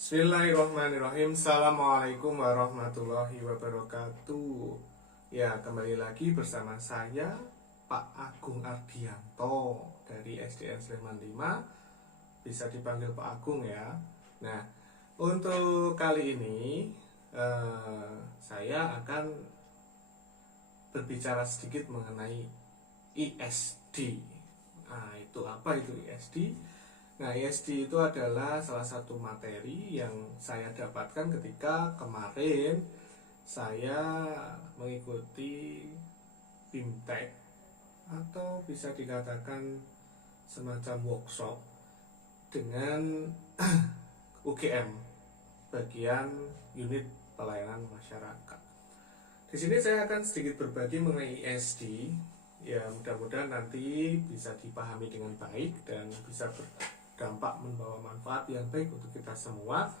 Bismillahirrahmanirrahim. Assalamualaikum warahmatullahi wabarakatuh. Ya, kembali lagi bersama saya Pak Agung Ardianto dari SDN Sleman 5. Bisa dipanggil Pak Agung ya. Nah, untuk kali ini saya akan berbicara sedikit mengenai ISD. Nah, itu apa itu ISD? Nah, ISD itu adalah salah satu materi yang saya dapatkan ketika kemarin saya mengikuti BIMTEK atau bisa dikatakan semacam workshop dengan UGM bagian unit pelayanan masyarakat. Di sini saya akan sedikit berbagi mengenai ISD. Ya, mudah-mudahan nanti bisa dipahami dengan baik dan bisa dampak membawa manfaat yang baik untuk kita semua.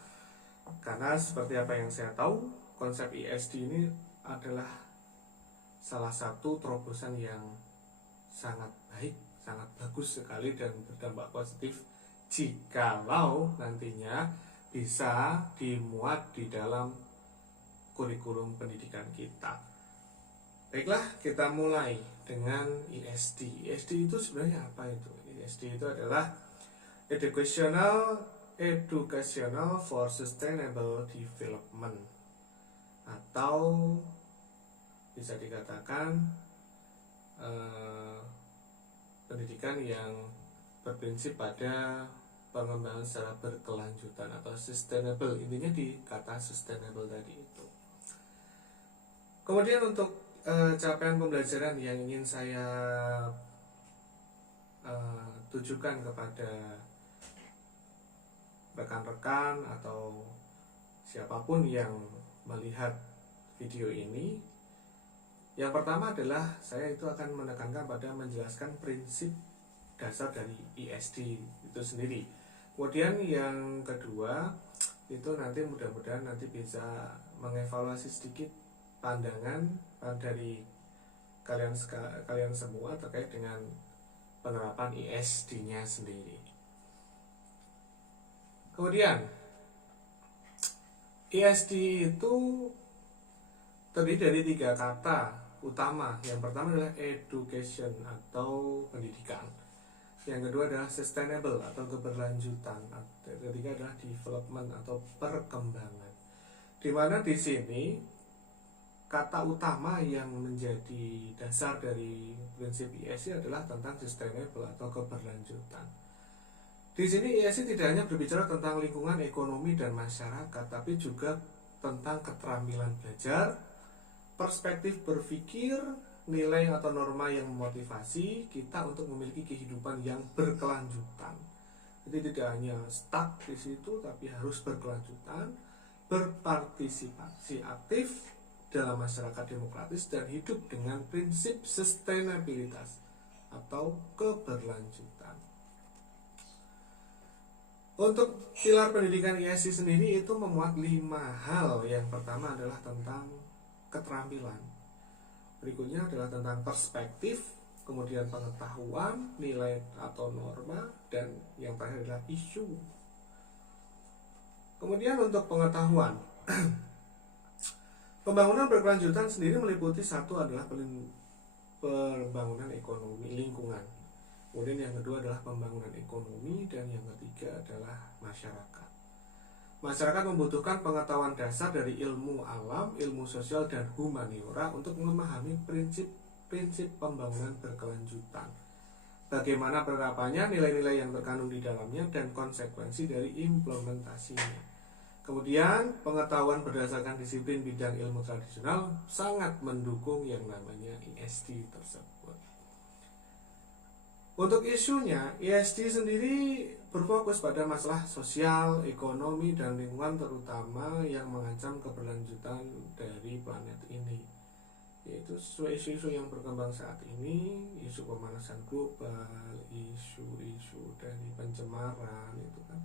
Karena seperti apa yang saya tahu, konsep ISD ini adalah salah satu terobosan yang sangat baik, sangat bagus sekali dan berdampak positif jikalau nantinya bisa dimuat di dalam kurikulum pendidikan kita. Baiklah, kita mulai dengan ISD. ISD itu sebenarnya apa itu? ISD itu adalah Educational for Sustainable Development, atau bisa dikatakan pendidikan yang berprinsip pada pengembangan secara berkelanjutan atau sustainable. Intinya di kata sustainable tadi itu. Kemudian untuk capaian pembelajaran yang ingin saya tujukan kepada rekan-rekan atau siapapun yang melihat video ini, yang pertama adalah saya itu akan menekankan pada menjelaskan prinsip dasar dari ISD itu sendiri. Kemudian yang kedua itu nanti mudah-mudahan nanti bisa mengevaluasi sedikit pandangan dari kalian semua terkait dengan penerapan ISD-nya sendiri. Kemudian ISD itu terdiri dari 3 kata utama. Yang pertama adalah education atau pendidikan. Yang kedua adalah sustainable atau keberlanjutan. Yang ketiga adalah development atau perkembangan. Di mana di sini kata utama yang menjadi dasar dari prinsip ISD adalah tentang sustainable atau keberlanjutan. Di sini ISD tidak hanya berbicara tentang lingkungan, ekonomi, dan masyarakat, tapi juga tentang keterampilan belajar, perspektif berpikir, nilai atau norma yang memotivasi kita untuk memiliki kehidupan yang berkelanjutan. Jadi tidak hanya stuck di situ, tapi harus berkelanjutan, berpartisipasi aktif dalam masyarakat demokratis, dan hidup dengan prinsip sustainabilitas atau keberlanjutan. Untuk pilar pendidikan ISD sendiri itu memuat 5 hal. Yang pertama adalah tentang keterampilan. Berikutnya adalah tentang perspektif, kemudian pengetahuan, nilai atau norma, dan yang terakhir adalah isu. Kemudian untuk pengetahuan, pembangunan berkelanjutan sendiri meliputi satu adalah pembangunan ekonomi lingkungan. Kemudian yang kedua adalah pembangunan ekonomi, dan yang ketiga adalah masyarakat. Masyarakat membutuhkan pengetahuan dasar dari ilmu alam, ilmu sosial, dan humaniora untuk memahami prinsip-prinsip pembangunan berkelanjutan. Bagaimana penerapannya, nilai-nilai yang terkandung di dalamnya, dan konsekuensi dari implementasinya. Kemudian pengetahuan berdasarkan disiplin bidang ilmu tradisional sangat mendukung yang namanya ISD tersebut. Untuk isunya, ISD sendiri berfokus pada masalah sosial, ekonomi, dan lingkungan, terutama yang mengancam keberlanjutan dari planet ini, yaitu sesuai isu-isu yang berkembang saat ini, isu pemanasan global, isu-isu dari pencemaran, itu kan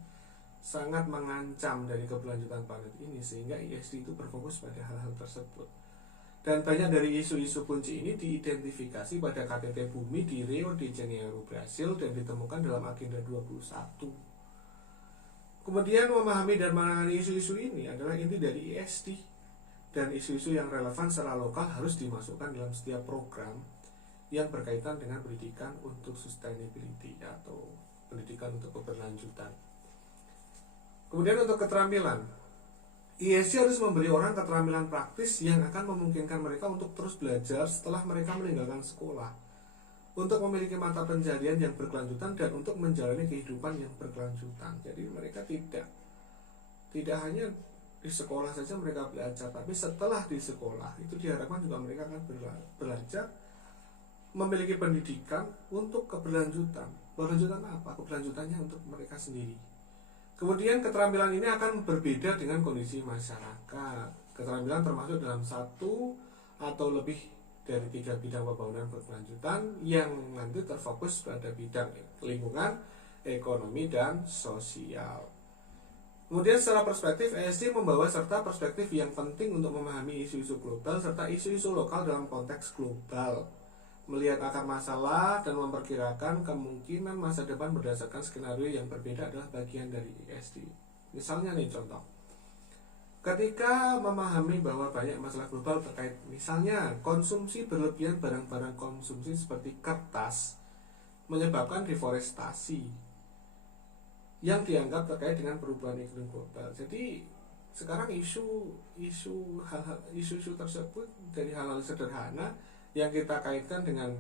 sangat mengancam dari keberlanjutan planet ini, sehingga ISD itu berfokus pada hal-hal tersebut. Dan banyak dari isu-isu kunci ini diidentifikasi pada KTT Bumi di Rio de Janeiro, Brasil, dan ditemukan dalam Agenda 21. Kemudian memahami dan menangani isu-isu ini adalah inti dari ESD, dan isu-isu yang relevan secara lokal harus dimasukkan dalam setiap program yang berkaitan dengan pendidikan untuk sustainability atau pendidikan untuk keberlanjutan. Kemudian untuk keterampilan, ESD harus memberi orang keterampilan praktis yang akan memungkinkan mereka untuk terus belajar setelah mereka meninggalkan sekolah, untuk memiliki mata pencaharian yang berkelanjutan dan untuk menjalani kehidupan yang berkelanjutan. Jadi mereka tidak hanya di sekolah saja mereka belajar, tapi setelah di sekolah itu diharapkan juga mereka akan belajar memiliki pendidikan untuk keberlanjutan. Berlanjutan apa? Keberlanjutannya untuk mereka sendiri. Kemudian keterampilan ini akan berbeda dengan kondisi masyarakat. Keterampilan termasuk dalam satu atau lebih dari 3 bidang pembangunan berkelanjutan yang nanti terfokus pada bidang lingkungan, ekonomi, dan sosial. Kemudian secara perspektif, ESD membawa serta perspektif yang penting untuk memahami isu-isu global serta isu-isu lokal dalam konteks global, melihat akar masalah dan memperkirakan kemungkinan masa depan berdasarkan skenario yang berbeda adalah bagian dari ESD. Misalnya nih contoh, ketika memahami bahwa banyak masalah global terkait misalnya konsumsi berlebihan barang-barang konsumsi seperti kertas menyebabkan deforestasi yang dianggap terkait dengan perubahan iklim global. Jadi sekarang isu tersebut dari hal-hal sederhana yang kita kaitkan dengan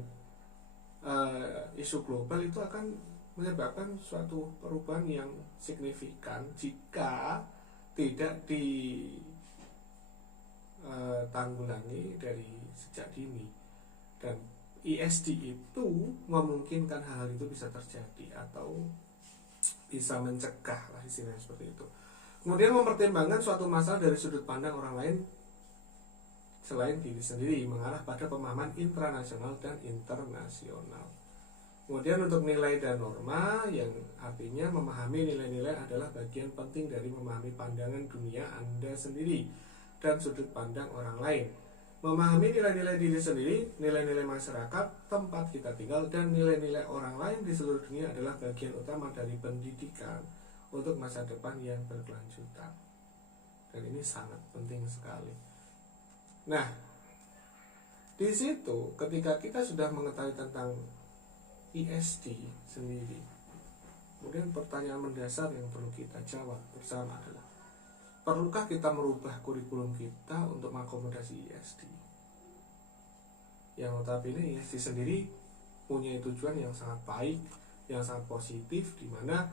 isu global itu akan menyebabkan suatu perubahan yang signifikan jika tidak ditanggulangi dari sejak dini, dan ESD itu memungkinkan hal-hal itu bisa terjadi atau bisa mencegah lah istilahnya seperti itu. Kemudian mempertimbangkan suatu masalah dari sudut pandang orang lain selain diri sendiri, mengarah pada pemahaman intranasional dan internasional. Kemudian untuk nilai dan norma, yang artinya memahami nilai-nilai adalah bagian penting dari memahami pandangan dunia Anda sendiri dan sudut pandang orang lain. Memahami nilai-nilai diri sendiri, nilai-nilai masyarakat, tempat kita tinggal, dan nilai-nilai orang lain di seluruh dunia adalah bagian utama dari pendidikan untuk masa depan yang berkelanjutan. Dan ini sangat penting sekali. Nah, di situ ketika kita sudah mengetahui tentang ESD sendiri, kemudian pertanyaan mendasar yang perlu kita jawab bersama adalah, perlukah kita merubah kurikulum kita untuk mengakomodasi ESD? Yang notabene ESD sendiri punya tujuan yang sangat baik, yang sangat positif, di mana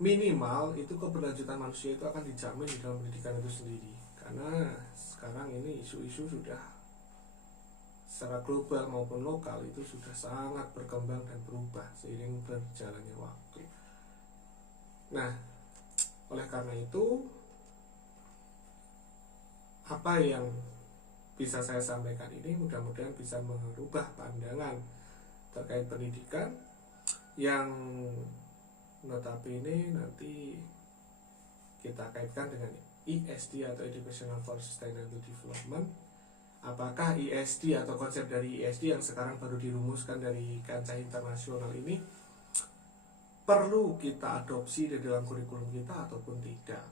minimal itu keberlanjutan manusia itu akan dijamin di dalam pendidikan itu sendiri. Karena sekarang ini isu-isu sudah secara global maupun lokal itu sudah sangat berkembang dan berubah seiring berjalannya waktu. Nah, oleh karena itu, apa yang bisa saya sampaikan ini mudah-mudahan bisa merubah pandangan terkait pendidikan yang notabene nanti kita kaitkan dengan ESD atau Educational for Sustainable Development. Apakah ESD atau konsep dari ESD yang sekarang baru dirumuskan dari kancah internasional ini perlu kita adopsi di dalam kurikulum kita ataupun tidak?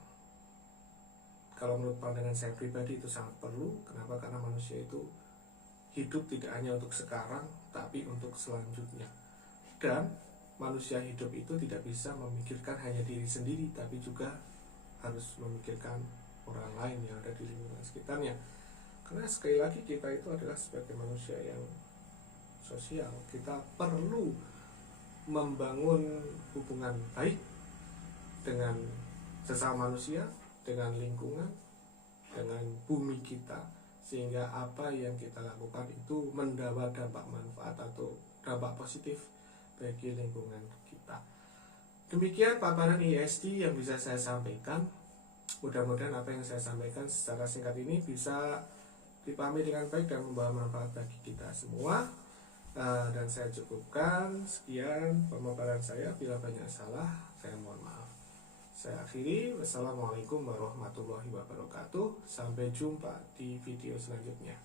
Kalau menurut pandangan saya pribadi itu sangat perlu. Kenapa? Karena manusia itu hidup tidak hanya untuk sekarang, tapi untuk selanjutnya. Dan manusia hidup itu tidak bisa memikirkan hanya diri sendiri, tapi juga harus memikirkan orang lain yang ada di lingkungan sekitarnya. Karena sekali lagi kita itu adalah sebagai manusia yang sosial. Kita perlu membangun hubungan baik dengan sesama manusia, dengan lingkungan, dengan bumi kita, sehingga apa yang kita lakukan itu mendapat dampak manfaat atau dampak positif bagi lingkungan kita. Demikian paparan ESD yang bisa saya sampaikan. Mudah-mudahan apa yang saya sampaikan secara singkat ini bisa dipahami dengan baik dan membawa manfaat bagi kita semua. Dan saya cukupkan sekian pemaparan saya. Bila banyak salah, saya mohon maaf. Saya akhiri. Wassalamualaikum warahmatullahi wabarakatuh. Sampai jumpa di video selanjutnya.